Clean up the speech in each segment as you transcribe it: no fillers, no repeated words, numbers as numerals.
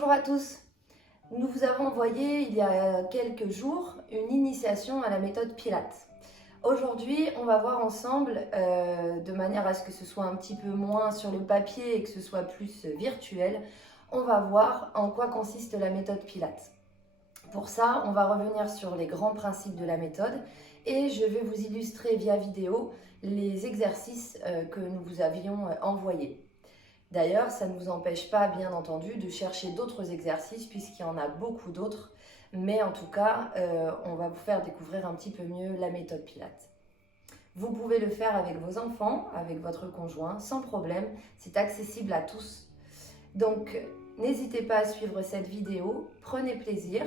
Bonjour à tous. Nous vous avons envoyé il y a quelques jours une initiation à la méthode Pilates. Aujourd'hui, on va voir ensemble, de manière à ce que ce soit un petit peu moins sur le papier et que ce soit plus virtuel, on va voir en quoi consiste la méthode Pilates. Pour ça, on va revenir sur les grands principes de la méthode et je vais vous illustrer via vidéo les exercices que nous vous avions envoyés. D'ailleurs, ça ne vous empêche pas, bien entendu, de chercher d'autres exercices puisqu'il y en a beaucoup d'autres. Mais en tout cas, on va vous faire découvrir un petit peu mieux la méthode Pilates. Vous pouvez le faire avec vos enfants, avec votre conjoint, sans problème. C'est accessible à tous. Donc, n'hésitez pas à suivre cette vidéo. Prenez plaisir.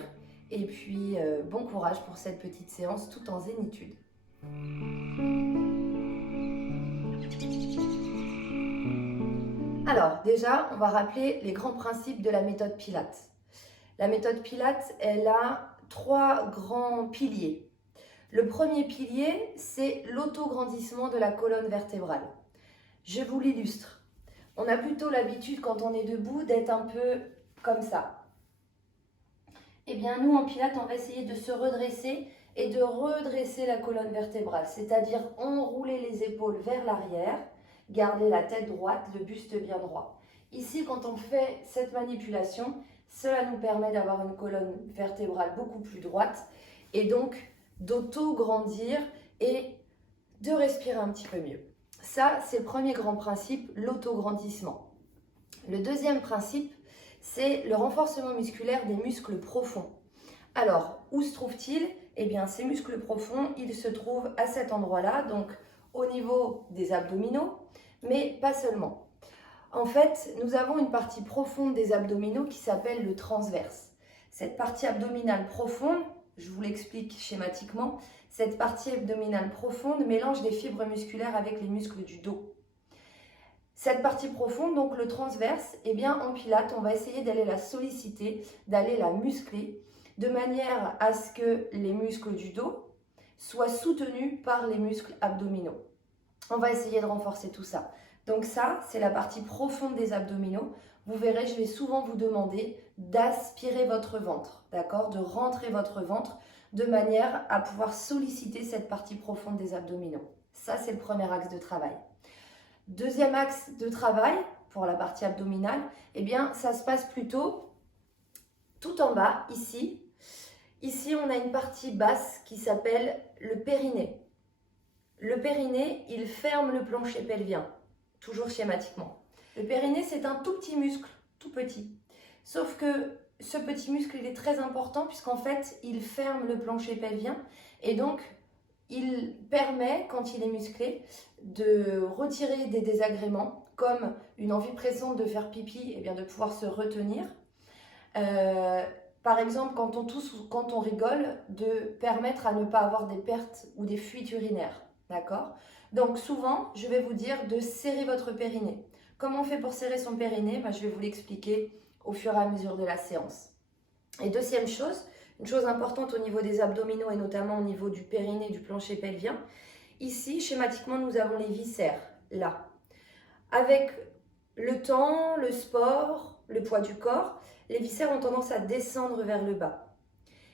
Et puis, bon courage pour cette petite séance tout en zénitude. Alors, déjà, on va rappeler les grands principes de la méthode Pilates. La méthode Pilates, elle a 3 grands piliers. Le premier pilier, c'est l'autograndissement de la colonne vertébrale. Je vous l'illustre. On a plutôt l'habitude, quand on est debout, d'être un peu comme ça. Eh bien, nous, en Pilates, on va essayer de se redresser et de redresser la colonne vertébrale, c'est-à-dire enrouler les épaules vers l'arrière, garder la tête droite, le buste bien droit. Ici, quand on fait cette manipulation, cela nous permet d'avoir une colonne vertébrale beaucoup plus droite et donc d'auto-grandir et de respirer un petit peu mieux. Ça, c'est le premier grand principe, l'autograndissement. Le deuxième principe, c'est le renforcement musculaire des muscles profonds. Alors, où se trouve-t-il? Eh bien, ces muscles profonds, ils se trouvent à cet endroit-là, donc au niveau des abdominaux, mais pas seulement. En fait, nous avons une partie profonde des abdominaux qui s'appelle le transverse. Cette partie abdominale profonde, je vous l'explique schématiquement, cette partie abdominale profonde mélange les fibres musculaires avec les muscles du dos. Cette partie profonde, donc le transverse, eh bien en Pilates, on va essayer d'aller la solliciter, d'aller la muscler, de manière à ce que les muscles du dos soient soutenus par les muscles abdominaux. On va essayer de renforcer tout ça. Donc ça, c'est la partie profonde des abdominaux. Vous verrez, je vais souvent vous demander d'aspirer votre ventre, d'accord? De rentrer votre ventre de manière à pouvoir solliciter cette partie profonde des abdominaux. Ça, c'est le premier axe de travail. Deuxième axe de travail pour la partie abdominale, eh bien, ça se passe plutôt tout en bas, ici. Ici, on a une partie basse qui s'appelle le périnée. Le périnée, il ferme le plancher pelvien, toujours schématiquement. Le périnée, c'est un tout petit muscle, tout petit. Sauf que ce petit muscle, il est très important puisqu'en fait, il ferme le plancher pelvien et donc, il permet, quand il est musclé, de retirer des désagréments comme une envie pressante de faire pipi, et bien de pouvoir se retenir. Par exemple, quand on tousse ou quand on rigole, de permettre à ne pas avoir des pertes ou des fuites urinaires. D'accord? Donc souvent, je vais vous dire de serrer votre périnée. Comment on fait pour serrer son périnée? Je vais vous l'expliquer au fur et à mesure de la séance. Et deuxième chose, une chose importante au niveau des abdominaux et notamment au niveau du périnée, du plancher pelvien. Ici, schématiquement, nous avons les viscères, là. Avec le temps, le sport, le poids du corps, les viscères ont tendance à descendre vers le bas.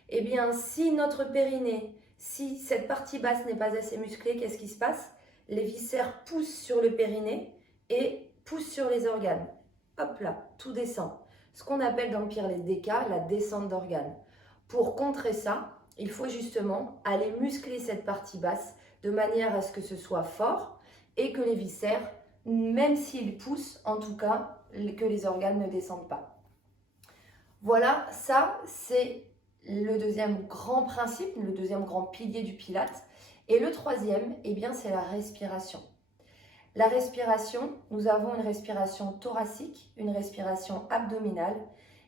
Eh bien, si notre périnée, si cette partie basse n'est pas assez musclée, qu'est-ce qui se passe? Les viscères poussent sur le périnée et poussent sur les organes. Hop là, tout descend. Ce qu'on appelle dans le pire des cas, la descente d'organes. Pour contrer ça, il faut justement aller muscler cette partie basse de manière à ce que ce soit fort et que les viscères, même s'ils poussent, en tout cas, que les organes ne descendent pas. Voilà, ça c'est le deuxième grand principe, le deuxième grand pilier du Pilates. Et le troisième, eh bien, c'est la respiration. La respiration, nous avons une respiration thoracique, une respiration abdominale.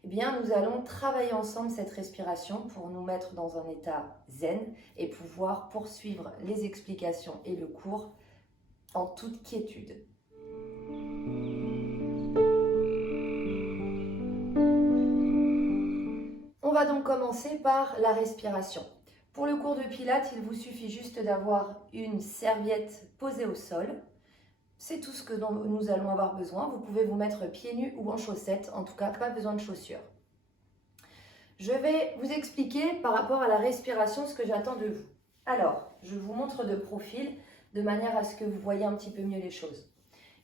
Eh bien, nous allons travailler ensemble cette respiration pour nous mettre dans un état zen et pouvoir poursuivre les explications et le cours en toute quiétude. On va donc commencer par la respiration. Pour le cours de Pilates, il vous suffit juste d'avoir une serviette posée au sol. C'est tout ce dont nous allons avoir besoin. Vous pouvez vous mettre pieds nus ou en chaussettes, en tout cas pas besoin de chaussures. Je vais vous expliquer par rapport à la respiration ce que j'attends de vous. Alors, je vous montre de profil de manière à ce que vous voyez un petit peu mieux les choses.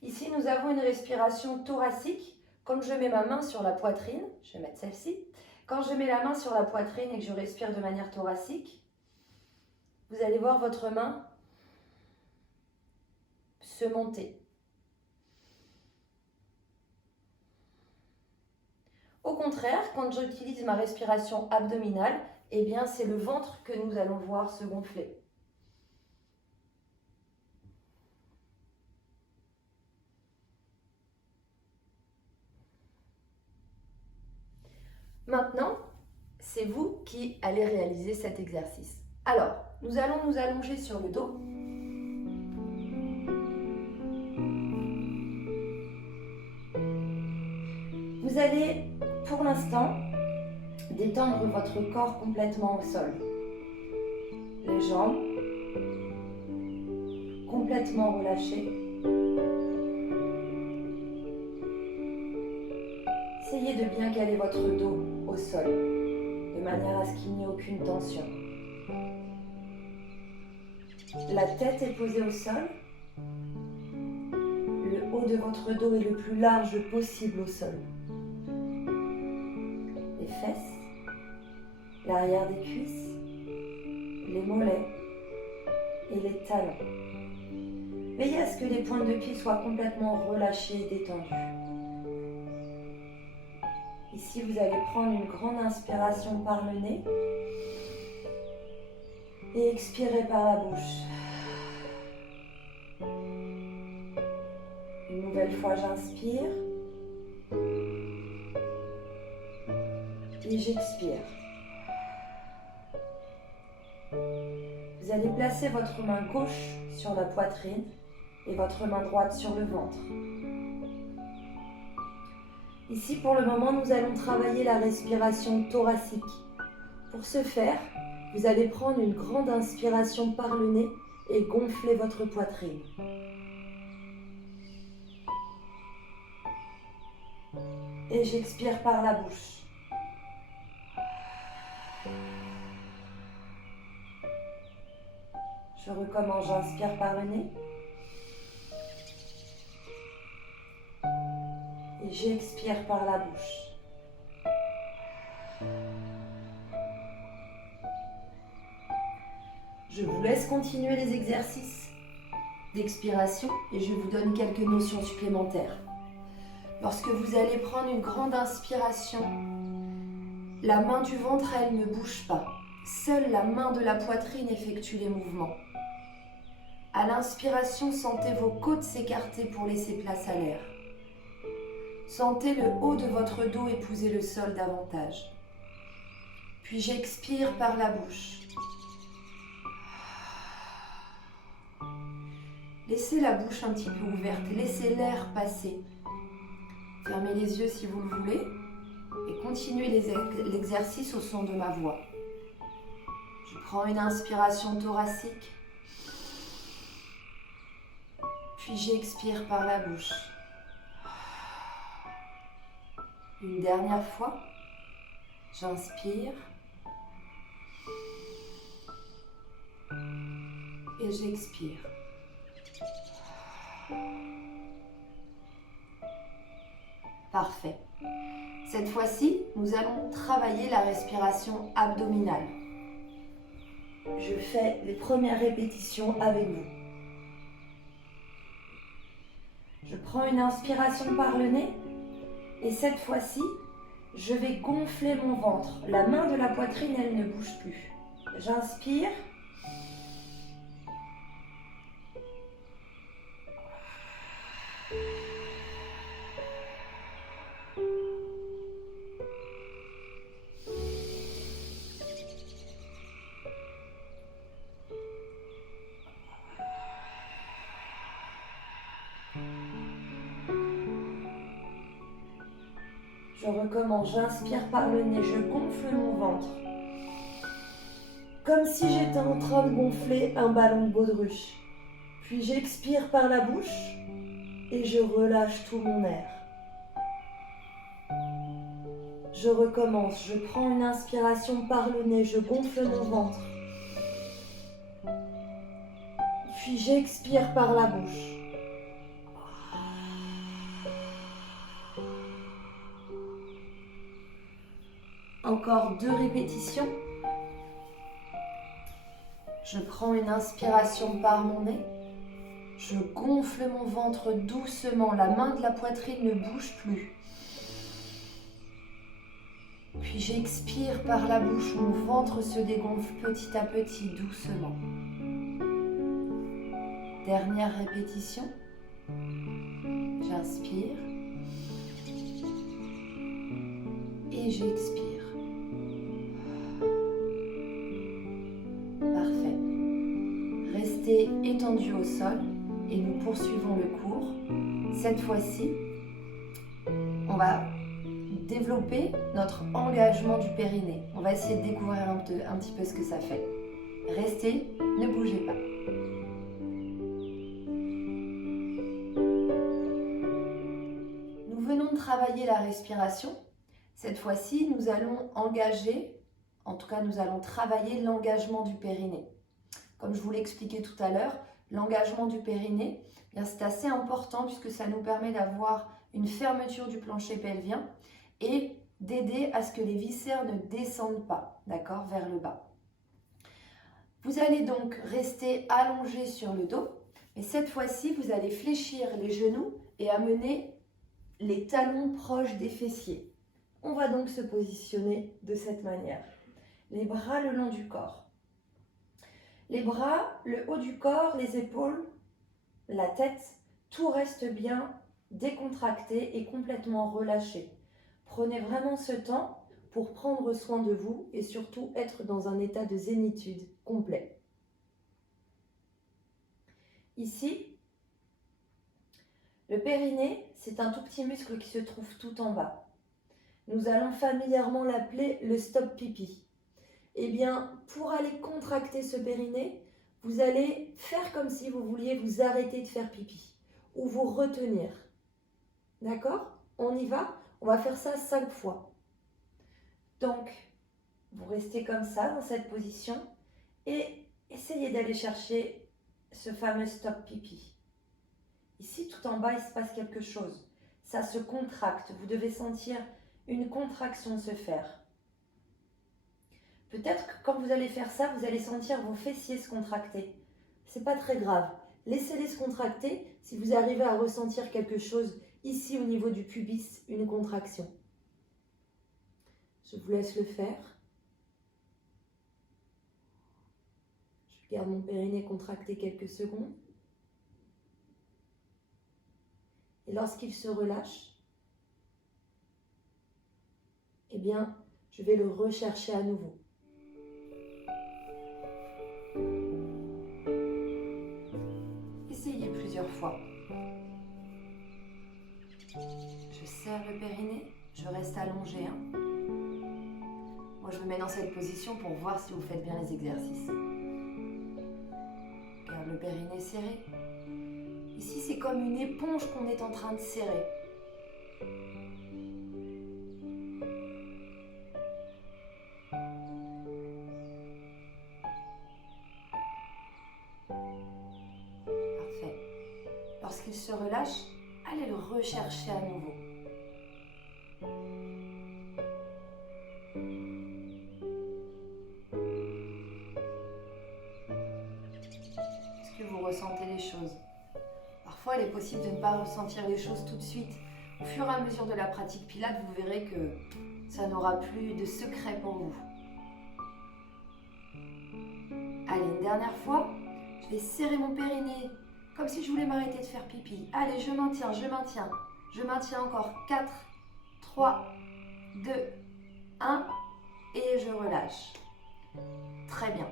Ici, nous avons une respiration thoracique. Quand je mets ma main sur la poitrine, je vais mettre celle-ci. Quand je mets la main sur la poitrine et que je respire de manière thoracique, vous allez voir votre main se monter. Au contraire, quand j'utilise ma respiration abdominale, eh bien c'est le ventre que nous allons voir se gonfler. Maintenant, c'est vous qui allez réaliser cet exercice. Alors, nous allons nous allonger sur le dos. Vous allez, pour l'instant, détendre votre corps complètement au sol. Les jambes complètement relâchées. Essayez de bien caler votre dos au sol, de manière à ce qu'il n'y ait aucune tension. La tête est posée au sol. Le haut de votre dos est le plus large possible au sol. Les fesses, l'arrière des cuisses, les mollets et les talons. Veillez à ce que les pointes de pied soient complètement relâchées et détendues. Ici, vous allez prendre une grande inspiration par le nez et expirer par la bouche. Une nouvelle fois, j'inspire et j'expire. Vous allez placer votre main gauche sur la poitrine et votre main droite sur le ventre. Ici, pour le moment, nous allons travailler la respiration thoracique. Pour ce faire, vous allez prendre une grande inspiration par le nez et gonfler votre poitrine. Et j'expire par la bouche. Je recommence, j'inspire par le nez. Et j'expire par la bouche. Je vous laisse continuer les exercices d'expiration et je vous donne quelques notions supplémentaires. Lorsque vous allez prendre une grande inspiration, la main du ventre, elle ne bouge pas. Seule la main de la poitrine effectue les mouvements. À l'inspiration, sentez vos côtes s'écarter pour laisser place à l'air. Sentez le haut de votre dos épouser le sol davantage. Puis j'expire par la bouche. Laissez la bouche un petit peu ouverte, laissez l'air passer. Fermez les yeux si vous le voulez et continuez l'exercice au son de ma voix. Je prends une inspiration thoracique, puis j'expire par la bouche. Une dernière fois, j'inspire et j'expire. Parfait. Cette fois-ci, nous allons travailler la respiration abdominale. Je fais les premières répétitions avec vous. Je prends une inspiration par le nez. Et cette fois-ci, je vais gonfler mon ventre. La main de la poitrine, elle ne bouge plus. J'inspire. Je recommence, j'inspire par le nez, je gonfle mon ventre. Comme si j'étais en train de gonfler un ballon de baudruche. Puis j'expire par la bouche et je relâche tout mon air. Je recommence, je prends une inspiration par le nez, je gonfle mon ventre. Puis j'expire par la bouche. Encore 2 répétitions. Je prends une inspiration par mon nez. Je gonfle mon ventre doucement. La main de la poitrine ne bouge plus. Puis j'expire par la bouche. Mon ventre se dégonfle petit à petit, doucement. Dernière répétition. J'inspire. Et j'expire. Parfait. Restez étendu au sol et nous poursuivons le cours. Cette fois-ci, on va développer notre engagement du périnée. On va essayer de découvrir un petit peu ce que ça fait. Restez, ne bougez pas. Nous venons de travailler la respiration. Cette fois-ci, nous allons engager, en tout cas nous allons travailler l'engagement du périnée. Comme je vous l'ai expliqué tout à l'heure, l'engagement du périnée, c'est assez important puisque ça nous permet d'avoir une fermeture du plancher pelvien et d'aider à ce que les viscères ne descendent pas, d'accord, vers le bas. Vous allez donc rester allongé sur le dos, mais cette fois-ci, vous allez fléchir les genoux et amener les talons proches des fessiers. On va donc se positionner de cette manière. Les bras le long du corps. Les bras, le haut du corps, les épaules, la tête, tout reste bien décontracté et complètement relâché. Prenez vraiment ce temps pour prendre soin de vous et surtout être dans un état de zénitude complet. Ici, le périnée, c'est un tout petit muscle qui se trouve tout en bas. Nous allons familièrement l'appeler le stop pipi. Eh bien, pour aller contracter ce périnée, vous allez faire comme si vous vouliez vous arrêter de faire pipi ou vous retenir. D'accord? On y va? On va faire ça 5 fois. Donc, vous restez comme ça dans cette position et essayez d'aller chercher ce fameux stop pipi. Ici, tout en bas, il se passe quelque chose. Ça se contracte. Vous devez sentir une contraction se faire. Peut-être que quand vous allez faire ça, vous allez sentir vos fessiers se contracter. C'est pas très grave. Laissez-les se contracter si vous arrivez à ressentir quelque chose ici au niveau du pubis, une contraction. Je vous laisse le faire. Je garde mon périnée contracté quelques secondes. Et lorsqu'il se relâche, eh bien, je vais le rechercher à nouveau. Essayez plusieurs fois. Je serre le périnée, je reste allongée. Moi, je me mets dans cette position pour voir si vous faites bien les exercices. Garde le périnée serré. Ici, c'est comme une éponge qu'on est en train de serrer. Parfait. Lorsqu'il se relâche, allez le rechercher à nouveau. Est-ce que vous ressentez les choses? Parfois, il est possible de ne pas ressentir les choses tout de suite. Au fur et à mesure de la pratique Pilates, vous verrez que ça n'aura plus de secret pour vous. Allez, une dernière fois, je vais serrer mon périnée comme si je voulais m'arrêter de faire pipi. Allez, je maintiens, je maintiens. Je maintiens encore 4, 3, 2, 1 et je relâche. Très bien.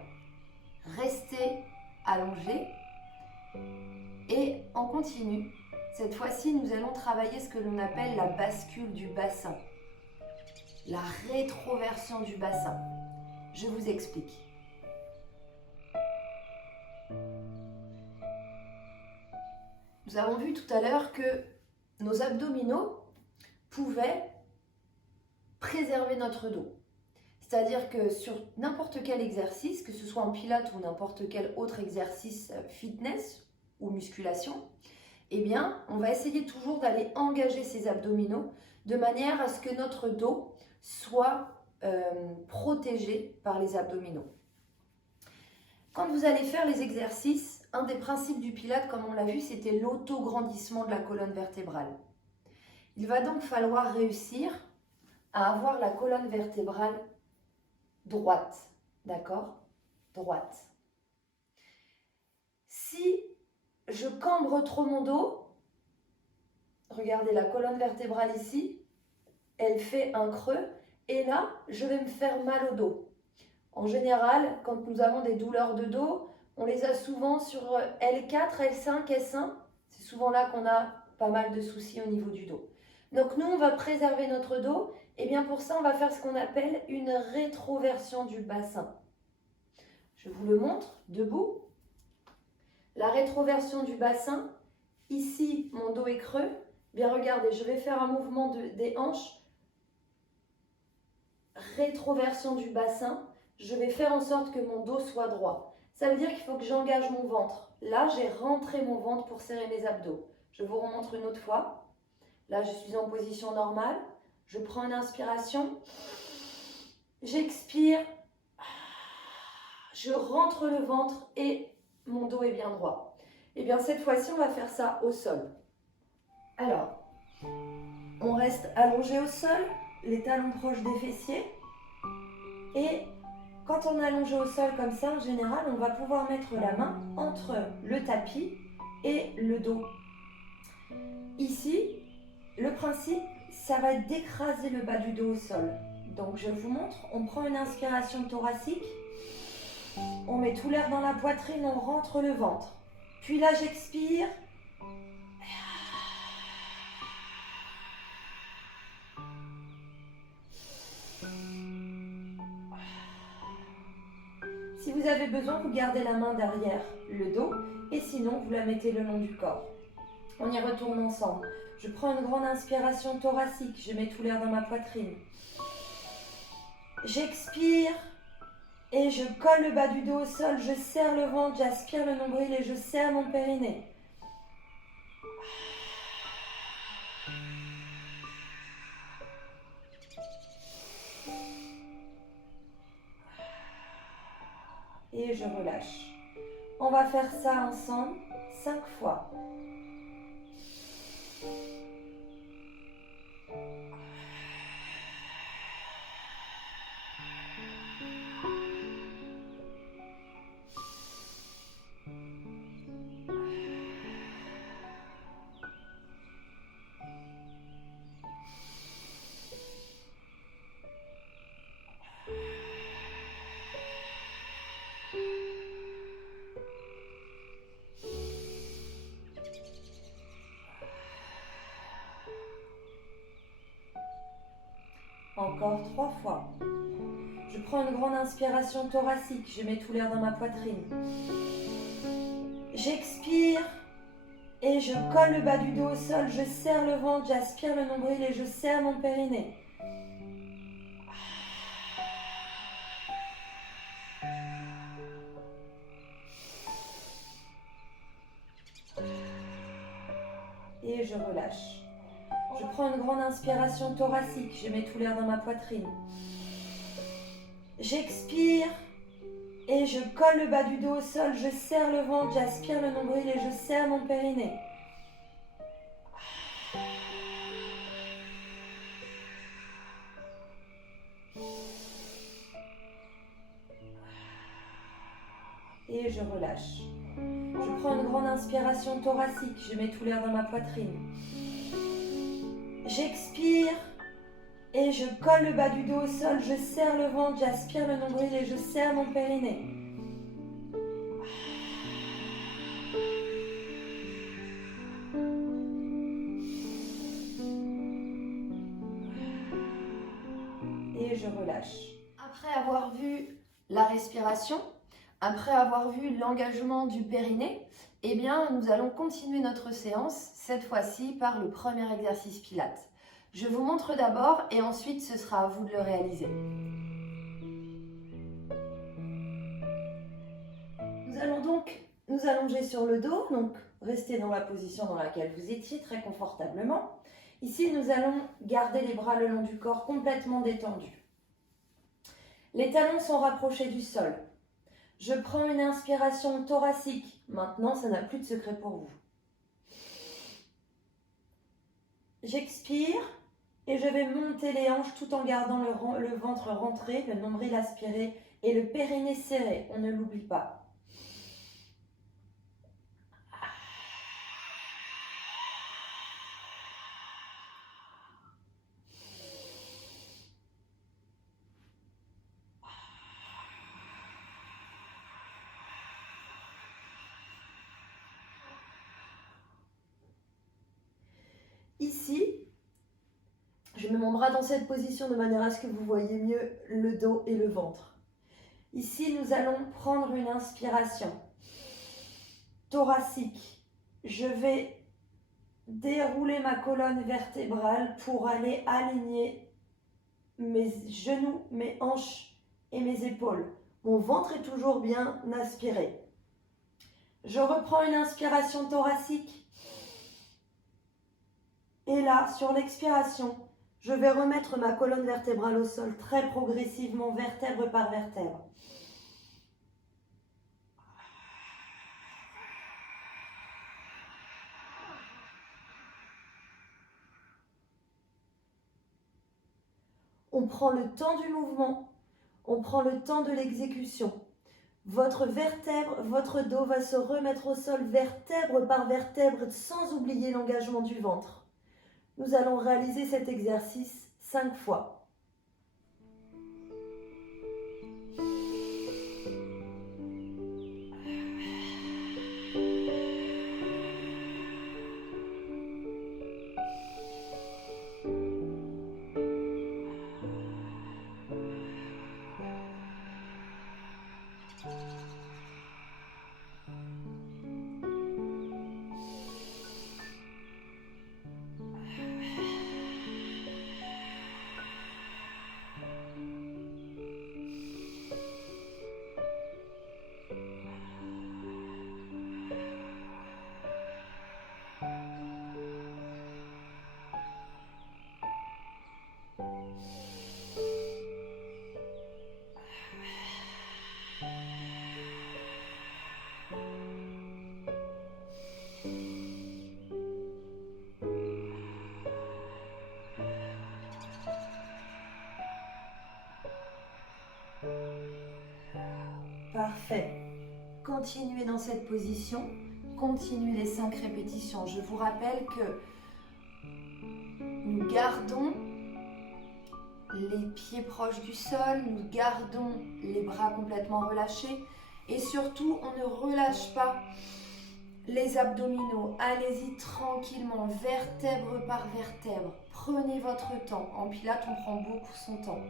Restez allongé et on continue. Cette fois-ci, nous allons travailler ce que l'on appelle la bascule du bassin. La rétroversion du bassin. Je vous explique. Nous avons vu tout à l'heure que nos abdominaux pouvaient préserver notre dos. C'est-à-dire que sur n'importe quel exercice, que ce soit en pilates ou n'importe quel autre exercice fitness ou musculation, eh bien, on va essayer toujours d'aller engager ses abdominaux de manière à ce que notre dos soit protégé par les abdominaux. Quand vous allez faire les exercices, un des principes du Pilate, comme on l'a vu, c'était l'autograndissement de la colonne vertébrale. Il va donc falloir réussir à avoir la colonne vertébrale droite, d'accord? Droite. Si je cambre trop mon dos, regardez la colonne vertébrale ici, elle fait un creux et là, je vais me faire mal au dos. En général, quand nous avons des douleurs de dos, on les a souvent sur L4, L5, S1. C'est souvent là qu'on a pas mal de soucis au niveau du dos. Donc nous, on va préserver notre dos. Et bien pour ça, on va faire ce qu'on appelle une rétroversion du bassin. Je vous le montre, debout. La rétroversion du bassin. Ici, mon dos est creux. Bien regardez, je vais faire un mouvement des hanches. Rétroversion du bassin. Je vais faire en sorte que mon dos soit droit. Ça veut dire qu'il faut que j'engage mon ventre. Là, j'ai rentré mon ventre pour serrer mes abdos. Je vous remontre une autre fois. Là, je suis en position normale. Je prends une inspiration. J'expire. Je rentre le ventre et mon dos est bien droit. Et bien, cette fois-ci, on va faire ça au sol. Alors, on reste allongé au sol, les talons proches des fessiers. Et quand on est allongé au sol comme ça, en général, on va pouvoir mettre la main entre le tapis et le dos. Ici, le principe, ça va être d'écraser le bas du dos au sol. Donc, je vous montre, on prend une inspiration thoracique, on met tout l'air dans la poitrine, on rentre le ventre. Puis là, j'expire. Si vous avez besoin, vous gardez la main derrière le dos et sinon, vous la mettez le long du corps. On y retourne ensemble. Je prends une grande inspiration thoracique, je mets tout l'air dans ma poitrine. J'expire et je colle le bas du dos au sol, je serre le ventre, j'aspire le nombril et je serre mon périnée. Et je relâche. On va faire ça ensemble 5 fois. Encore 3 fois. Je prends une grande inspiration thoracique, je mets tout l'air dans ma poitrine. J'expire et je colle le bas du dos au sol, je serre le ventre, j'aspire le nombril et je serre mon périnée. Et je relâche. Je prends une grande inspiration thoracique, je mets tout l'air dans ma poitrine. J'expire et je colle le bas du dos au sol, je serre le ventre, j'aspire le nombril et je serre mon périnée. Et je relâche. Je prends une grande inspiration thoracique, je mets tout l'air dans ma poitrine. J'expire et je colle le bas du dos au sol, je serre le ventre, j'aspire le nombril et je serre mon périnée. Et je relâche. Après avoir vu la respiration, après avoir vu l'engagement du périnée, eh bien, nous allons continuer notre séance, cette fois-ci par le premier exercice Pilates. Je vous montre d'abord et ensuite ce sera à vous de le réaliser. Nous allons donc nous allonger sur le dos, donc restez dans la position dans laquelle vous étiez très confortablement. Ici, nous allons garder les bras le long du corps complètement détendus. Les talons sont rapprochés du sol. Je prends une inspiration thoracique. Maintenant, ça n'a plus de secret pour vous. J'expire et je vais monter les hanches tout en gardant le ventre rentré, le nombril aspiré et le périnée serré. On ne l'oublie pas. Ici, je mets mon bras dans cette position de manière à ce que vous voyez mieux le dos et le ventre. Ici, nous allons prendre une inspiration thoracique. Je vais dérouler ma colonne vertébrale pour aller aligner mes genoux, mes hanches et mes épaules. Mon ventre est toujours bien aspiré. Je reprends une inspiration thoracique. Et là, sur l'expiration, je vais remettre ma colonne vertébrale au sol très progressivement, vertèbre par vertèbre. On prend le temps du mouvement, on prend le temps de l'exécution. Votre vertèbre, votre dos va se remettre au sol vertèbre par vertèbre sans oublier l'engagement du ventre. Nous allons réaliser cet exercice 5 fois. Parfait. Continuez dans cette position. Continuez les 5 répétitions. Je vous rappelle que nous gardons les pieds proches du sol, nous gardons les bras complètement relâchés et surtout, on ne relâche pas les abdominaux. Allez-y tranquillement, vertèbre par vertèbre. Prenez votre temps. En pilates, on prend beaucoup son temps.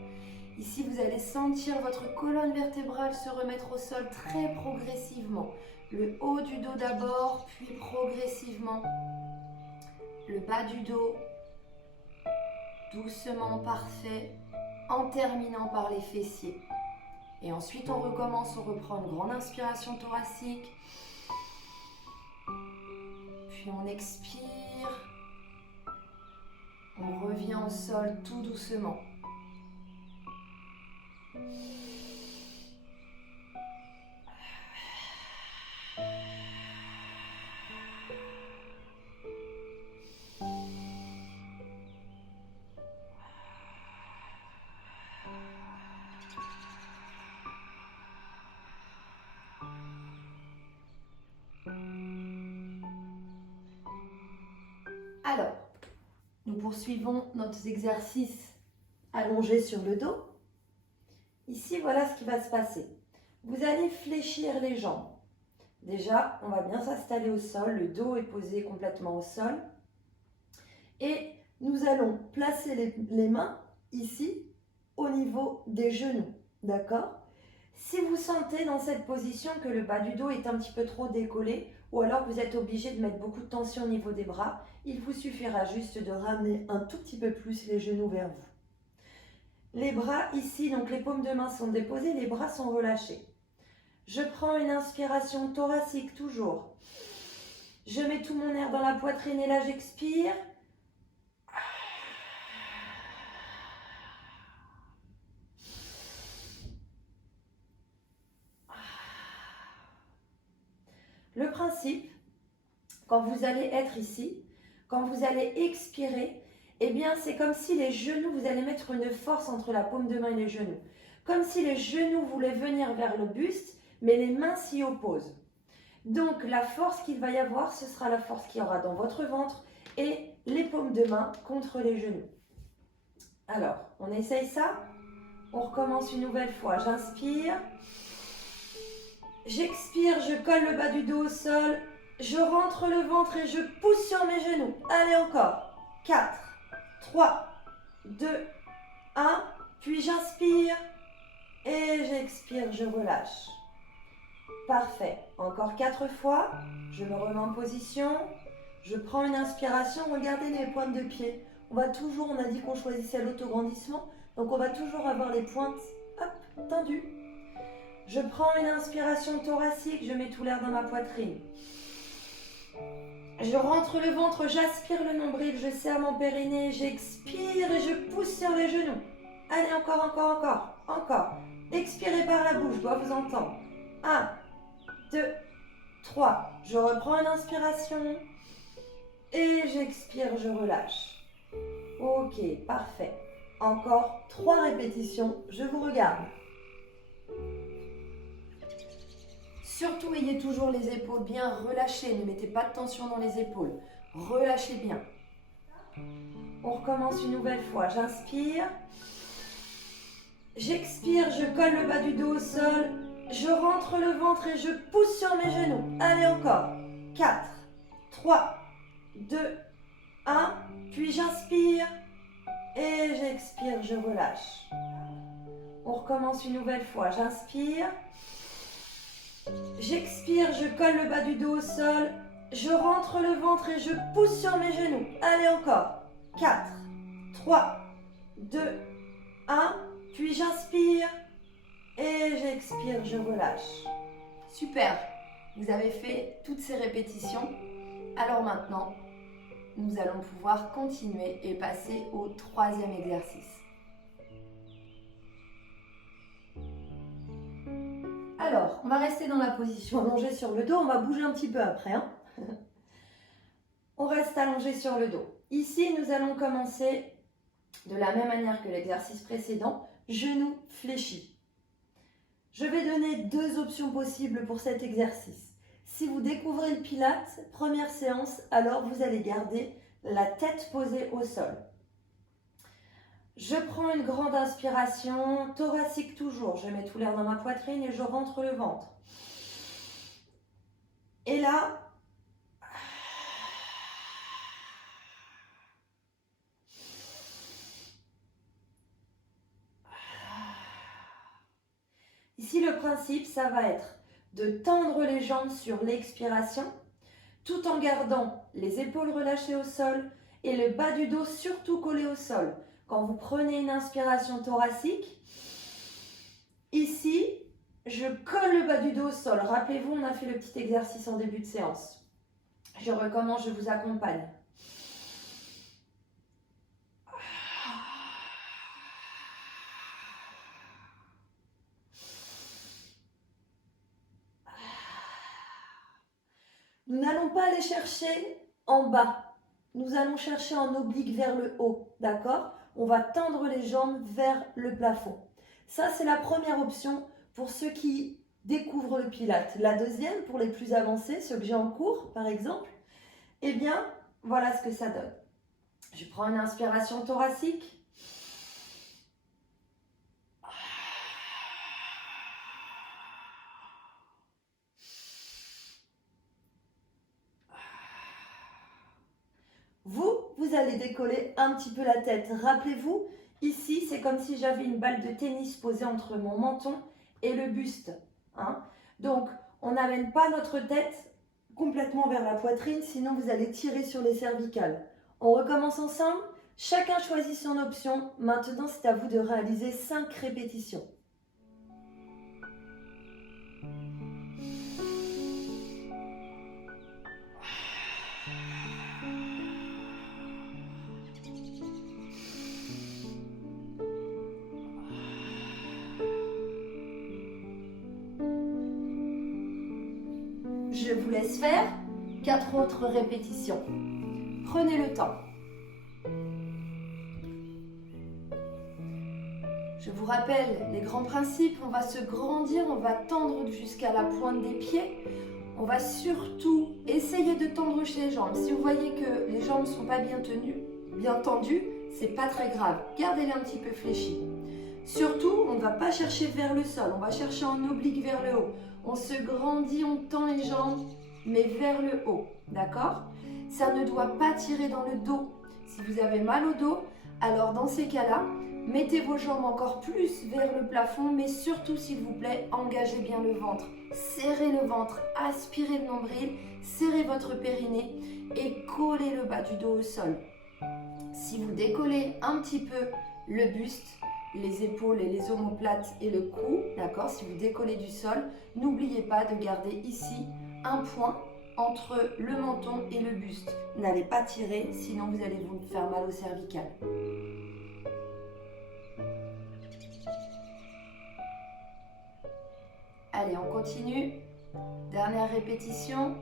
Ici, vous allez sentir votre colonne vertébrale se remettre au sol très progressivement. Le haut du dos d'abord, puis progressivement le bas du dos. Doucement, parfait, en terminant par les fessiers. Et ensuite, on recommence, on reprend une grande inspiration thoracique. Puis on expire. On revient au sol tout doucement. Alors, nous poursuivons notre exercice allongé sur le dos. Ici, voilà ce qui va se passer. Vous allez fléchir les jambes. Déjà, on va bien s'installer au sol. Le dos est posé complètement au sol. Et nous allons placer les mains ici, au niveau des genoux. D'accord ? Si vous sentez dans cette position que le bas du dos est un petit peu trop décollé, ou alors vous êtes obligé de mettre beaucoup de tension au niveau des bras, il vous suffira juste de ramener un tout petit peu plus les genoux vers vous. Les bras ici, donc les paumes de main sont déposées, les bras sont relâchés. Je prends une inspiration thoracique toujours. Je mets tout mon air dans la poitrine et là j'expire. Le principe, quand vous allez être ici, quand vous allez expirer, eh bien c'est comme si les genoux, vous allez mettre une force entre la paume de main et les genoux. Comme si les genoux voulaient venir vers le buste, mais les mains s'y opposent. Donc la force qu'il va y avoir, ce sera la force qu'il y aura dans votre ventre et les paumes de main contre les genoux. Alors, on essaye ça. On recommence une nouvelle fois. J'inspire. J'expire, je colle le bas du dos au sol. Je rentre le ventre et je pousse sur mes genoux. Allez encore. 4, 3, 2, 1. Puis j'inspire et j'expire, je relâche. Parfait. Encore 4 fois. Je me remets en position. Je prends une inspiration. Regardez les pointes de pied. On va toujours, on a dit qu'on choisissait l'autograndissement. Donc on va toujours avoir les pointes tendues. Je prends une inspiration thoracique. Je mets tout l'air dans ma poitrine. Je rentre le ventre. J'aspire le nombril. Je serre mon périnée. J'expire et je pousse sur les genoux. Allez, encore. Expirez par la bouche. Je dois vous entendre. 1, 2, 3. Je reprends une inspiration et j'expire, je relâche. Ok, parfait. Encore 3 répétitions, je vous regarde. Surtout, ayez toujours les épaules bien relâchées. Ne mettez pas de tension dans les épaules. Relâchez bien. On recommence une nouvelle fois. J'inspire. J'expire, je colle le bas du dos au sol. Je rentre le ventre et je pousse sur mes genoux. Allez encore. 4, 3, 2, 1. Puis j'inspire et j'expire, je relâche. On recommence une nouvelle fois. J'inspire. J'expire, je colle le bas du dos au sol. Je rentre le ventre et je pousse sur mes genoux. Allez encore. 4, 3, 2, 1. Puis j'inspire et j'expire, je relâche. Super. Vous avez fait toutes ces répétitions. Alors maintenant, nous allons pouvoir continuer et passer au 3e exercice. Alors, on va rester dans la position allongée sur le dos. On va bouger un petit peu après. On reste allongé sur le dos. Ici, nous allons commencer de la même manière que l'exercice précédent, genoux fléchis. Je vais donner 2 options possibles pour cet exercice. Si vous découvrez le Pilates, première séance, alors vous allez garder la tête posée au sol. Je prends une grande inspiration, thoracique toujours. Je mets tout l'air dans ma poitrine et je rentre le ventre. Et là, ici le principe, ça va être de tendre les jambes sur l'expiration, tout en gardant les épaules relâchées au sol et le bas du dos surtout collé au sol. Quand vous prenez une inspiration thoracique, ici, je colle le bas du dos au sol. Rappelez-vous, on a fait le petit exercice en début de séance. Je recommence, je vous accompagne. Nous n'allons pas aller chercher en bas. Nous allons chercher en oblique vers le haut, d'accord? On va tendre les jambes vers le plafond. Ça, c'est la première option pour ceux qui découvrent le Pilates. La deuxième, pour les plus avancés, ceux que j'ai en cours, par exemple, eh bien, voilà ce que ça donne. Je prends une inspiration thoracique. Vous allez décoller un petit peu la tête. Rappelez-vous, ici, c'est comme si j'avais une balle de tennis posée entre mon menton et le buste. Donc, on n'amène pas notre tête complètement vers la poitrine, sinon vous allez tirer sur les cervicales. On recommence ensemble. Chacun choisit son option. Maintenant, c'est à vous de réaliser 5 répétitions. Je vous laisse faire 4 autres répétitions. Prenez le temps. Je vous rappelle les grands principes, on va se grandir, on va tendre jusqu'à la pointe des pieds. On va surtout essayer de tendre les jambes. Si vous voyez que les jambes ne sont pas bien tendues, c'est pas très grave. Gardez-les un petit peu fléchies. Surtout, on ne va pas chercher vers le sol, on va chercher en oblique vers le haut. On se grandit, on tend les jambes, mais vers le haut, d'accord? Ça ne doit pas tirer dans le dos. Si vous avez mal au dos, alors dans ces cas-là, mettez vos jambes encore plus vers le plafond, mais surtout, s'il vous plaît, engagez bien le ventre. Serrez le ventre, aspirez le nombril, serrez votre périnée et collez le bas du dos au sol. Si vous décollez un petit peu le buste, les épaules et les omoplates et le cou, d'accord, si vous décollez du sol, n'oubliez pas de garder ici un point entre le menton et le buste. N'allez pas tirer, sinon vous allez vous faire mal au cervical. Allez, on continue. Dernière répétition.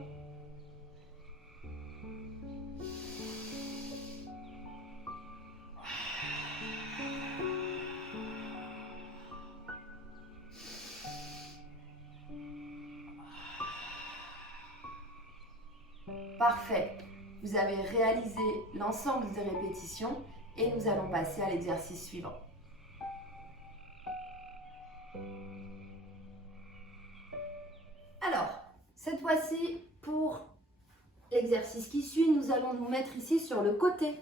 Parfait. Vous avez réalisé l'ensemble des répétitions et nous allons passer à l'exercice suivant. Alors, cette fois-ci, pour l'exercice qui suit, nous allons nous mettre ici sur le côté.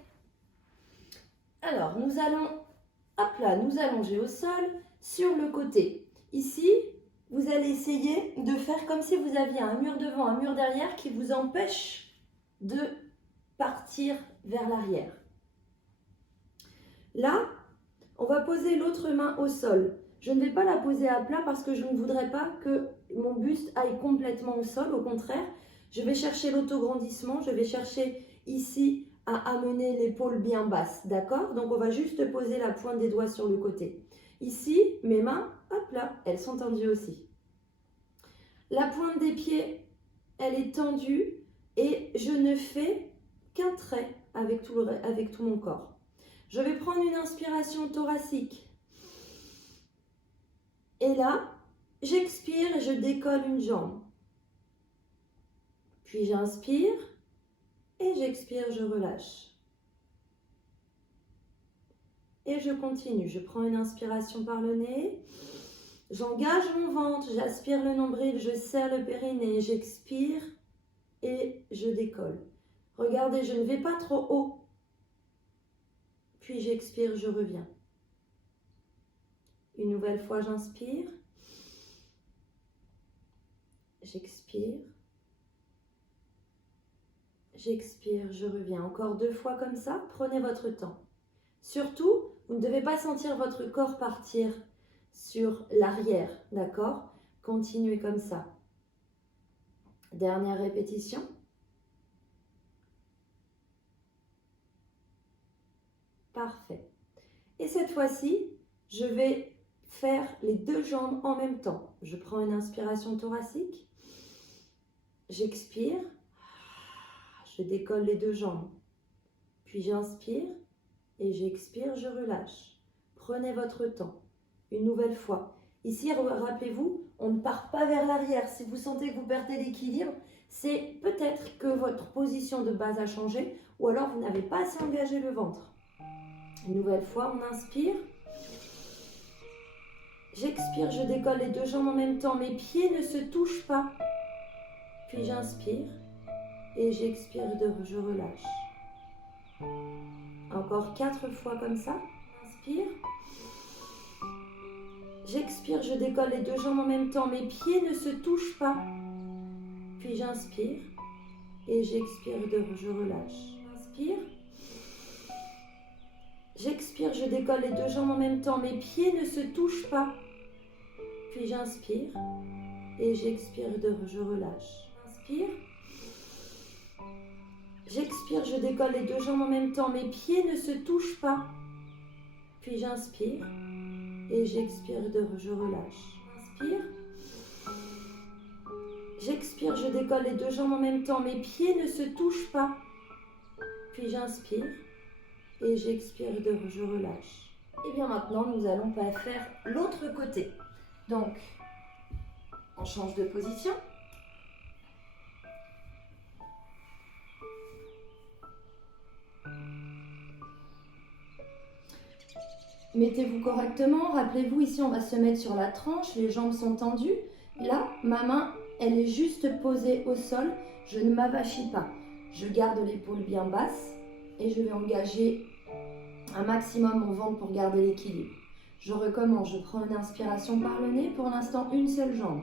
Alors, nous allons, hop là, nous allonger au sol sur le côté. Ici, vous allez essayer de faire comme si vous aviez un mur devant, un mur derrière qui vous empêche de partir vers l'arrière. Là, on va poser l'autre main au sol. Je ne vais pas la poser à plat parce que je ne voudrais pas que mon buste aille complètement au sol. Au contraire, je vais chercher l'autograndissement. Je vais chercher ici à amener l'épaule bien basse. D'accord? Donc, on va juste poser la pointe des doigts sur le côté. Ici, mes mains, hop là, elles sont tendues aussi. La pointe des pieds, elle est tendue et je ne fais qu'un trait avec tout mon corps. Je vais prendre une inspiration thoracique. Et là, j'expire et je décolle une jambe. Puis j'inspire et j'expire, je relâche. Et je continue. Je prends une inspiration par le nez. J'engage mon ventre, j'aspire le nombril, je serre le périnée, j'expire et je décolle. Regardez, je ne vais pas trop haut. Puis j'expire, je reviens. Une nouvelle fois, j'inspire. J'expire. J'expire, je reviens. Encore 2 fois comme ça. Prenez votre temps. Surtout, vous ne devez pas sentir votre corps partir sur l'arrière, d'accord? Continuez comme ça. Dernière répétition. Parfait. Et cette fois-ci, je vais faire les 2 jambes en même temps. Je prends une inspiration thoracique. J'expire. Je décolle les 2 jambes. Puis j'inspire et j'expire, je relâche. Prenez votre temps. Une nouvelle fois. Ici, rappelez-vous, on ne part pas vers l'arrière. Si vous sentez que vous perdez l'équilibre, c'est peut-être que votre position de base a changé ou alors vous n'avez pas assez engagé le ventre. Une nouvelle fois, on inspire. J'expire, je décolle les 2 jambes en même temps. Mes pieds ne se touchent pas. Puis j'inspire et j'expire, je relâche. Encore 4 fois comme ça. Inspire. J'expire, je décolle les 2 jambes en même temps. Mes pieds ne se touchent pas. Puis j'inspire Et j'expire, je relâche. Inspire. J'expire, je décolle les deux jambes en même temps. Mes pieds ne se touchent pas. Puis j'inspire. Et j'expire, je relâche. Inspire. J'expire, je décolle les deux jambes en même temps. Mes pieds ne se touchent pas. Puis j'inspire. Et j'expire, je relâche. Inspire. J'expire, je décolle les deux jambes en même temps. Mes pieds ne se touchent pas. Puis j'inspire. Et j'expire, je relâche. Et bien maintenant, nous allons faire l'autre côté. Donc, on change de position. Mettez-vous correctement. Rappelez-vous, ici, on va se mettre sur la tranche. Les jambes sont tendues. Là, ma main, elle est juste posée au sol. Je ne m'avachis pas. Je garde l'épaule bien basse et je vais engager un maximum mon ventre pour garder l'équilibre. Je recommence. Je prends une inspiration par le nez. Pour l'instant, une seule jambe.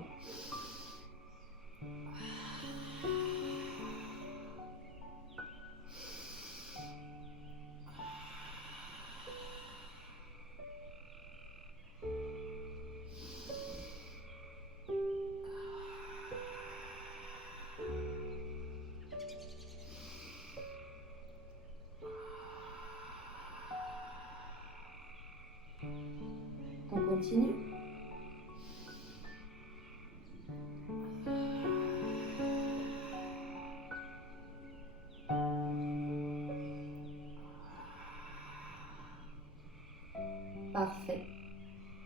On continue. Parfait.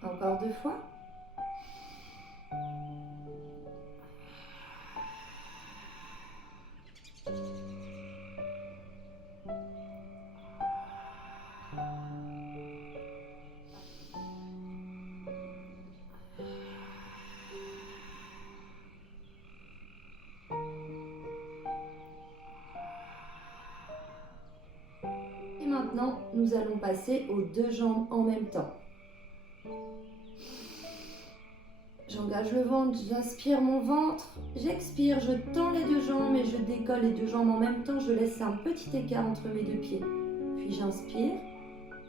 Encore 2 fois. Et maintenant, nous allons passer aux 2 jambes en même temps. J'engage le ventre, j'inspire mon ventre, j'expire, je tends les 2 jambes et je décolle les 2 jambes en même temps. Je laisse un petit écart entre mes 2 pieds. Puis j'inspire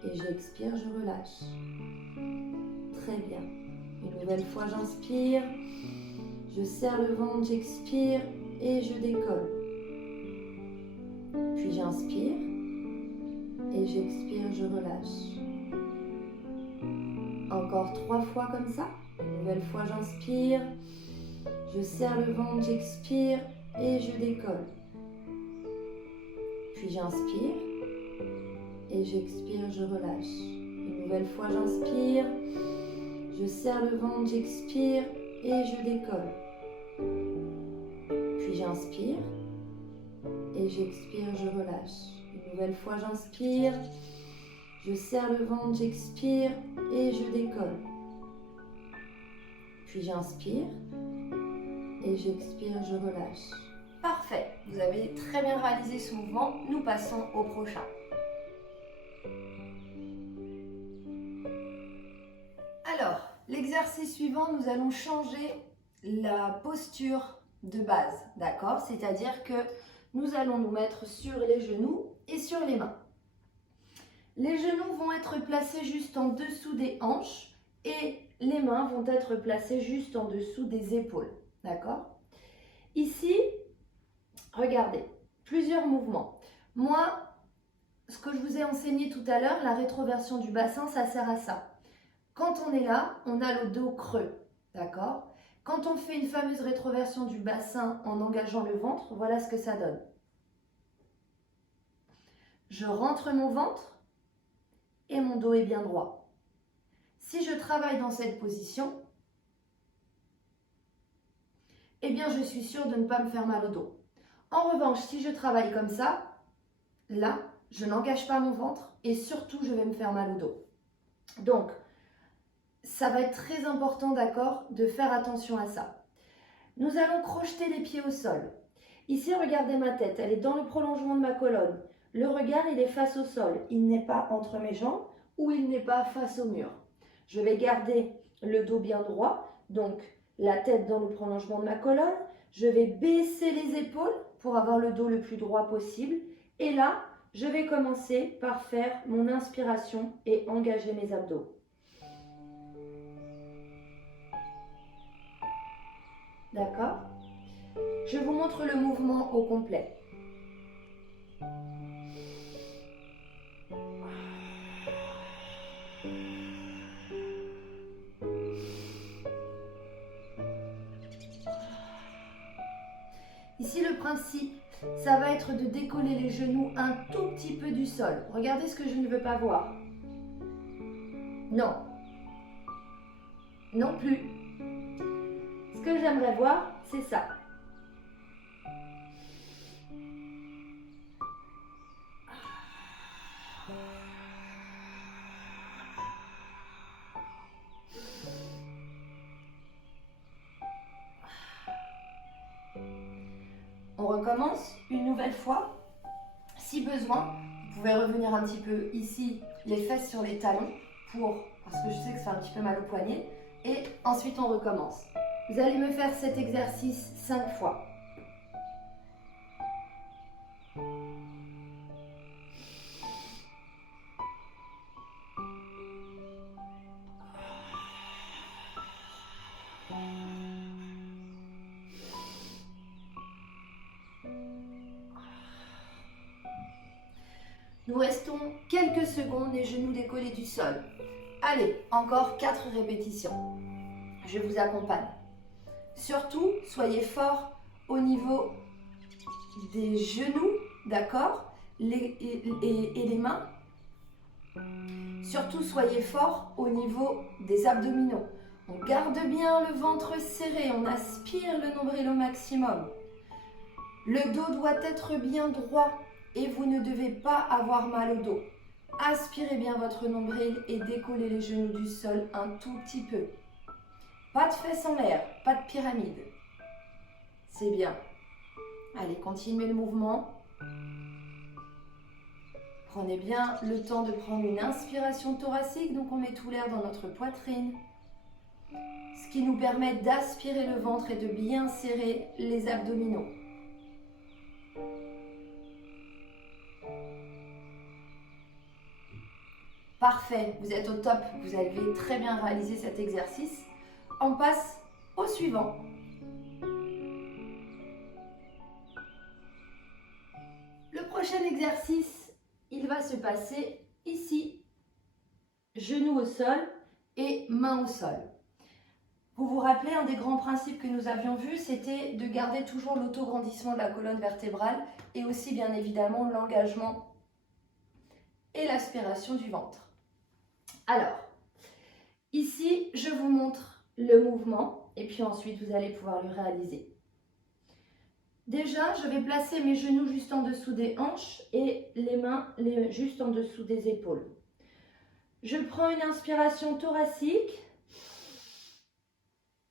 et j'expire, je relâche. Très bien. Une nouvelle fois, j'inspire, je serre le ventre, j'expire et je décolle. Puis j'inspire et j'expire, je relâche. Encore 3 fois comme ça. Une nouvelle fois, j'inspire, je serre le ventre, j'expire et je décolle. Puis j'inspire et j'expire, je relâche. Une nouvelle fois, j'inspire, je serre le ventre, j'expire et je décolle. Puis j'inspire et j'expire, je relâche. Une nouvelle fois, j'inspire, je serre le ventre, j'expire et je décolle. Puis j'inspire et j'expire, je relâche. Parfait, vous avez très bien réalisé ce mouvement. Nous passons au prochain. Alors, l'exercice suivant, nous allons changer la posture de base, d'accord? C'est-à-dire que nous allons nous mettre sur les genoux et sur les mains. Les genoux vont être placés juste en dessous des hanches et les mains vont être placées juste en dessous des épaules, d'accord? Ici, regardez, plusieurs mouvements. Moi, ce que je vous ai enseigné tout à l'heure, la rétroversion du bassin, ça sert à ça. Quand on est là, on a le dos creux, d'accord? Quand on fait une fameuse rétroversion du bassin en engageant le ventre, voilà ce que ça donne. Je rentre mon ventre et mon dos est bien droit. Si je travaille dans cette position, eh bien je suis sûre de ne pas me faire mal au dos. En revanche, si je travaille comme ça, là, je n'engage pas mon ventre et surtout je vais me faire mal au dos. Donc, ça va être très important, d'accord, de faire attention à ça. Nous allons crocheter les pieds au sol. Ici, regardez ma tête, elle est dans le prolongement de ma colonne. Le regard, il est face au sol. Il n'est pas entre mes jambes ou il n'est pas face au mur. Je vais garder le dos bien droit, donc la tête dans le prolongement de ma colonne. Je vais baisser les épaules pour avoir le dos le plus droit possible. Et là, je vais commencer par faire mon inspiration et engager mes abdos. D'accord? Je vous montre le mouvement au complet. Ici, le principe, ça va être de décoller les genoux un tout petit peu du sol. Regardez ce que je ne veux pas voir. Non. Non plus. Ce que j'aimerais voir, c'est ça. On recommence une nouvelle fois. Si besoin, vous pouvez revenir un petit peu ici, les fesses sur les talons, parce que je sais que ça fait un petit peu mal au poignet. Et ensuite, on recommence. Vous allez me faire cet exercice 5 fois. Nous restons quelques secondes, les genoux décollés du sol. Allez, encore 4 répétitions. Je vous accompagne. Surtout, soyez fort au niveau des genoux, d'accord, et les mains. Surtout, soyez fort au niveau des abdominaux. On garde bien le ventre serré, on aspire le nombril au maximum. Le dos doit être bien droit et vous ne devez pas avoir mal au dos. Aspirez bien votre nombril et décollez les genoux du sol un tout petit peu. Pas de fesses en l'air, pas de pyramide. C'est bien. Allez, continuez le mouvement. Prenez bien le temps de prendre une inspiration thoracique, donc on met tout l'air dans notre poitrine. Ce qui nous permet d'aspirer le ventre et de bien serrer les abdominaux. Parfait, vous êtes au top, vous avez très bien réalisé cet exercice. On passe au suivant. Le prochain exercice, il va se passer ici, genoux au sol et mains au sol. Vous vous rappelez, un des grands principes que nous avions vus, c'était de garder toujours l'autograndissement de la colonne vertébrale et aussi bien évidemment l'engagement et l'aspiration du ventre. Alors, ici, je vous montre le mouvement et puis ensuite vous allez pouvoir le réaliser. Déjà, je vais placer mes genoux juste en dessous des hanches et les mains juste en dessous des épaules. Je prends une inspiration thoracique,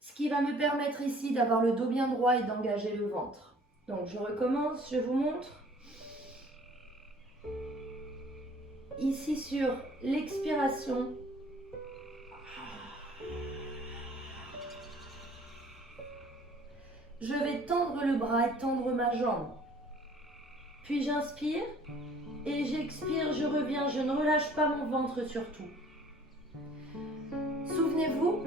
ce qui va me permettre ici d'avoir le dos bien droit et d'engager le ventre. Donc, je recommence, je vous montre. Ici sur l'expiration, je vais tendre le bras et tendre ma jambe. Puis j'inspire et j'expire, je reviens, je ne relâche pas mon ventre surtout. Souvenez-vous,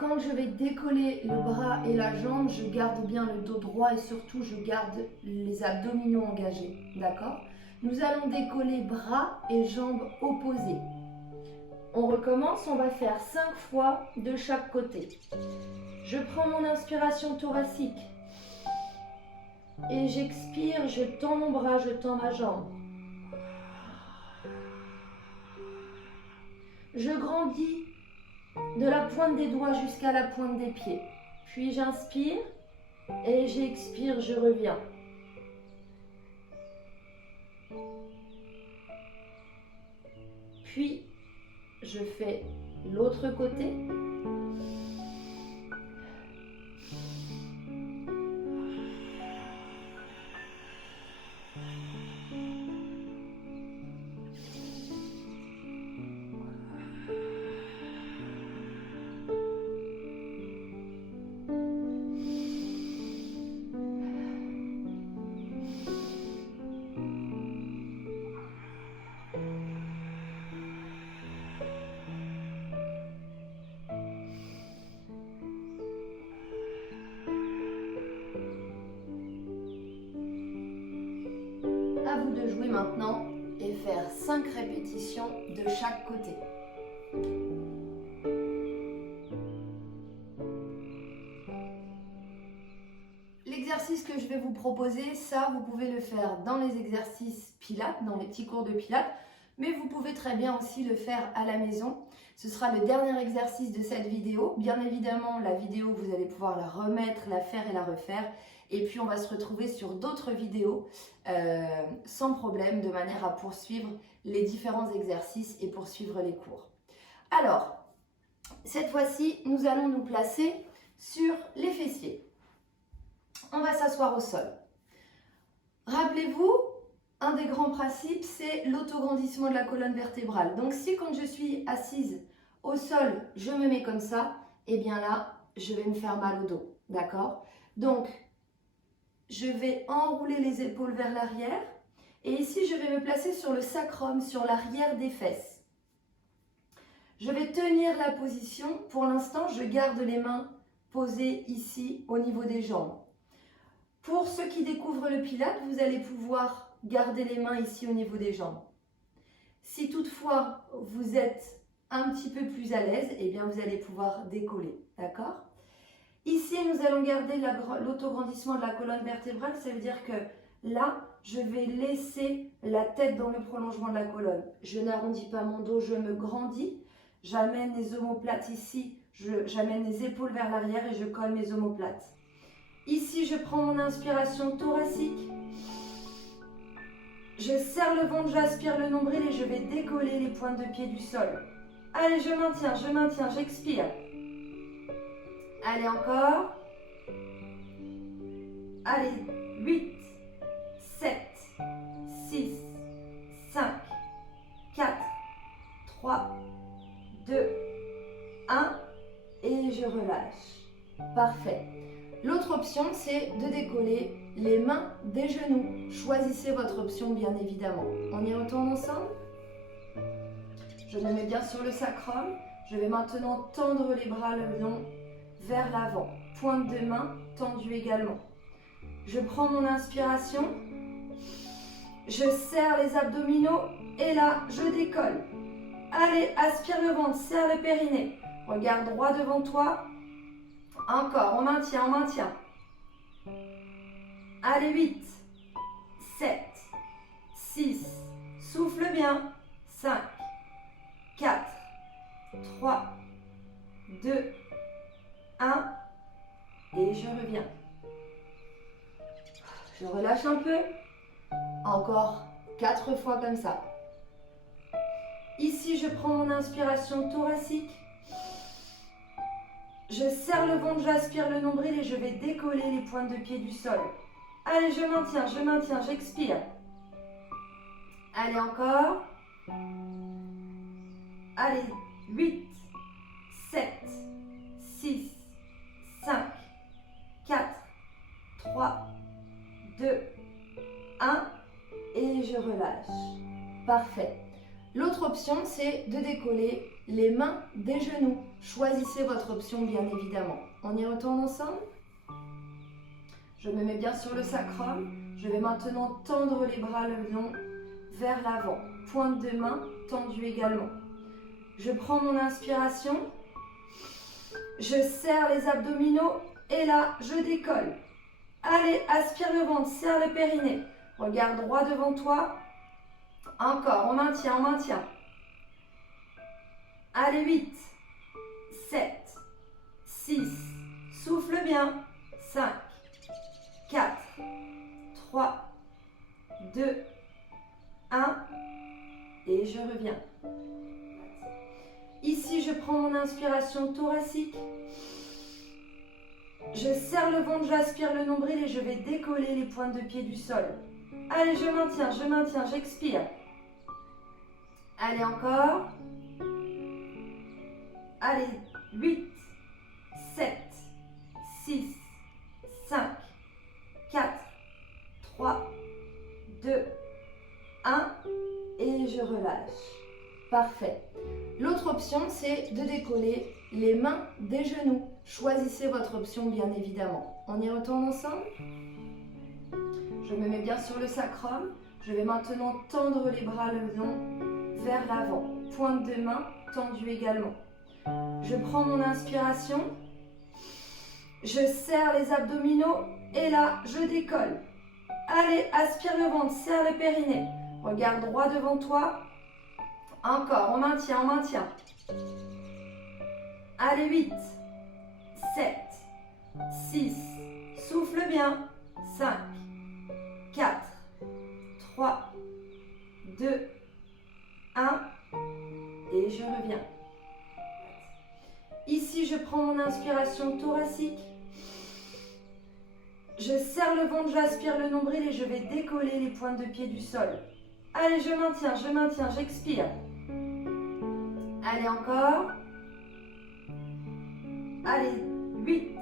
quand je vais décoller le bras et la jambe, je garde bien le dos droit et surtout je garde les abdominaux engagés, d'accord ? Nous allons décoller bras et jambes opposés. On recommence, on va faire 5 fois de chaque côté. Je prends mon inspiration thoracique et j'expire, je tends mon bras, je tends ma jambe. Je grandis de la pointe des doigts jusqu'à la pointe des pieds. Puis j'inspire et j'expire, je reviens. Puis je fais l'autre côté. vous de jouer maintenant et faire 5 répétitions de chaque côté. L'exercice que je vais vous proposer, ça vous pouvez le faire dans les exercices pilates, dans les petits cours de pilates, mais vous pouvez très bien aussi le faire à la maison. Ce sera le dernier exercice de cette vidéo. Bien évidemment, la vidéo, vous allez pouvoir la remettre, la faire et la refaire. Et puis, on va se retrouver sur d'autres vidéos sans problème, de manière à poursuivre les différents exercices et poursuivre les cours. Alors, cette fois-ci, nous allons nous placer sur les fessiers. On va s'asseoir au sol. Rappelez-vous, un des grands principes, c'est l'autograndissement de la colonne vertébrale. Donc si quand je suis assise au sol, je me mets comme ça, eh bien là, je vais me faire mal au dos. D'accord? Donc, je vais enrouler les épaules vers l'arrière. Et ici, je vais me placer sur le sacrum, sur l'arrière des fesses. Je vais tenir la position. Pour l'instant, je garde les mains posées ici au niveau des jambes. Pour ceux qui découvrent le pilate, vous allez pouvoir garder les mains ici au niveau des jambes. Si toutefois vous êtes un petit peu plus à l'aise, eh bien vous allez pouvoir décoller, d'accord? Ici, nous allons garder l'autograndissement de la colonne vertébrale, ça veut dire que là, je vais laisser la tête dans le prolongement de la colonne. Je n'arrondis pas mon dos, je me grandis, j'amène les omoplates ici, j'amène les épaules vers l'arrière et je colle mes omoplates. Ici, je prends mon inspiration thoracique. Je serre le ventre, j'aspire le nombril et je vais décoller les pointes de pied du sol. Allez, je maintiens, j'expire. Allez, encore. Allez, 8, 7, 6, 5, 4, 3, 2, 1. Et je relâche. Parfait. L'autre option, c'est de décoller les mains des genoux. Choisissez votre option, bien évidemment. On y retourne ensemble? Je me mets bien sur le sacrum. Je vais maintenant tendre les bras le long vers l'avant. Pointe de main tendue également. Je prends mon inspiration. Je serre les abdominaux et là, je décolle. Allez, aspire le ventre, serre le périnée. Regarde droit devant toi. Encore, on maintient, on maintient. Allez, 8, 7, 6, souffle bien. 5, 4, 3, 2, 1. Et je reviens. Je relâche un peu. Encore 4 fois comme ça. Ici, je prends mon inspiration thoracique. Je serre le ventre, j'aspire le nombril et je vais décoller les pointes de pied du sol. Allez, je maintiens, j'expire. Allez, encore. Allez, 8, 7, 6, 5, 4, 3, 2, 1. Et je relâche. Parfait. L'autre option, c'est de décoller les mains des genoux. Choisissez votre option, bien évidemment. On y retourne ensemble? Je me mets bien sur le sacrum. Je vais maintenant tendre les bras le long vers l'avant. Pointe de main tendue également. Je prends mon inspiration. Je serre les abdominaux et là, je décolle. Allez, aspire le ventre, serre le périnée. Regarde droit devant toi. Encore, on maintient. Allez, 8, 7, 6, souffle bien. 5, 4, 3, 2, 1. Et je reviens. Ici, je prends mon inspiration thoracique. Je serre le ventre, j'aspire le nombril et je vais décoller les pointes de pied du sol. Allez, je maintiens, j'expire. Allez, encore. Allez, 8, 7, 6, 5, 4, 3, 2, 1. Et je relâche. Parfait. L'autre option, c'est de décoller les mains des genoux. Choisissez votre option, bien évidemment. On y retourne ensemble? Je me mets bien sur le sacrum. Je vais maintenant tendre les bras le long vers l'avant. Pointe de main tendue également. Je prends mon inspiration. Je serre les abdominaux et là, je décolle. Allez, aspire le ventre, serre le périnée. Regarde droit devant toi. Encore, on maintient, on maintient. Allez, 8, 7, 6, souffle bien. 5, 4, 3, 2, 1. Et je reviens. Ici, je prends mon inspiration thoracique. Je serre le ventre, j'aspire le nombril et je vais décoller les pointes de pied du sol. Allez, je maintiens, j'expire. Allez, encore. Allez, 8,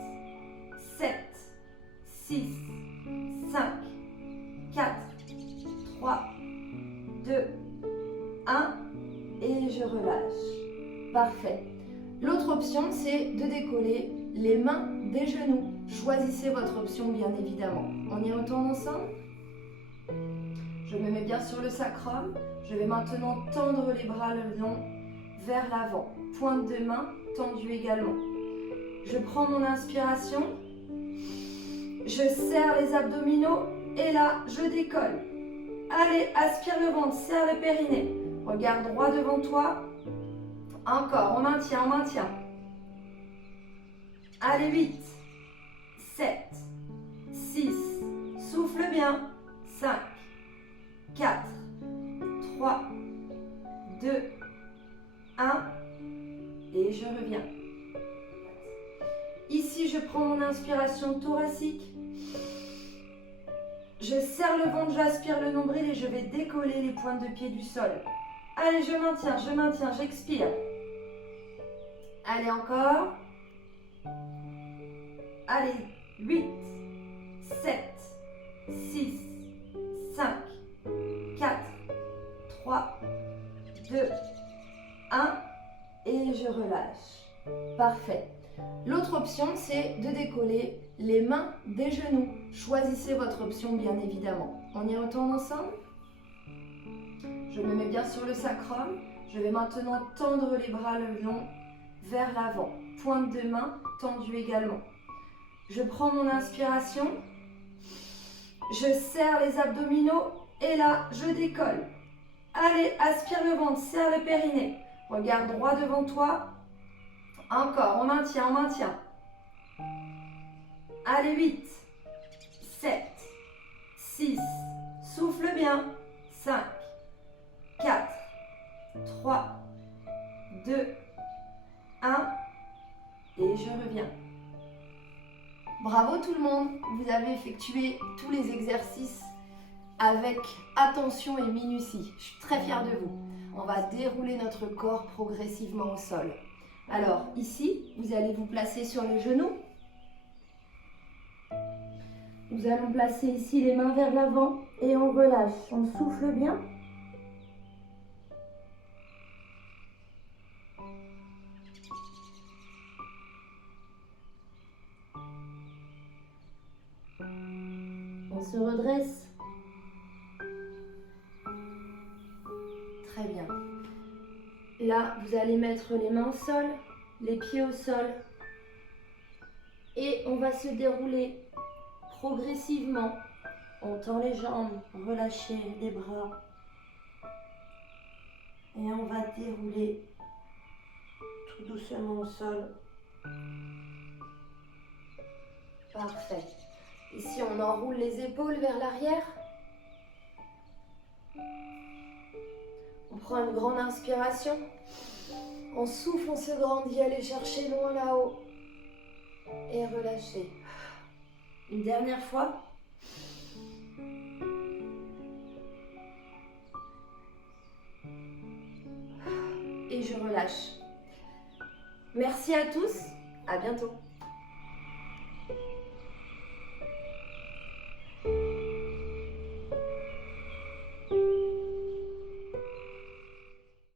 7, 6, 5, 4, 3, 2, 1. Et je relâche. Parfait. L'autre option, c'est de décoller les mains des genoux. Choisissez votre option, bien évidemment. On y retourne ensemble. Je me mets bien sur le sacrum. Je vais maintenant tendre les bras le long vers l'avant. Pointe de main tendue également. Je prends mon inspiration. Je serre les abdominaux et là, je décolle. Allez, aspire le ventre, serre le périnée. Regarde droit devant toi. Encore, on maintient, on maintient. Allez, 8, 7, 6, souffle bien. 5, 4, 3, 2, 1. Et je reviens. Ici, je prends mon inspiration thoracique. Je serre le ventre, j'aspire le nombril et je vais décoller les pointes de pied du sol. Allez, je maintiens, j'expire. Allez, encore. Allez, 8, 7, 6, 5, 4, 3, 2, 1. Et je relâche. Parfait. L'autre option, c'est de décoller les mains des genoux. Choisissez votre option, bien évidemment. On y retourne ensemble. Je me mets bien sur le sacrum. Je vais maintenant tendre les bras le long vers l'avant. Pointe de main tendue également. Je prends mon inspiration. Je serre les abdominaux et là, je décolle. Allez, aspire le ventre, serre le périnée. Regarde droit devant toi. Encore, on maintient, on maintient. Allez, 8, 7, 6, souffle bien. 5, 4, 3, 2, 1. Et je reviens. Bravo tout le monde, vous avez effectué tous les exercices avec attention et minutie. Je suis très fière de vous. On va dérouler notre corps progressivement au sol. Alors ici, vous allez vous placer sur les genoux. Nous allons placer ici les mains vers l'avant et on relâche. On souffle bien. On se redresse. Très bien. Là, vous allez mettre les mains au sol, les pieds au sol. Et on va se dérouler progressivement. On tend les jambes, relâchez les bras. Et on va dérouler tout doucement au sol. Parfait. Ici, on enroule les épaules vers l'arrière. On prend une grande inspiration. On souffle, on se grandit, allez chercher loin là-haut. Et relâchez. Une dernière fois. Et je relâche. Merci à tous. À bientôt.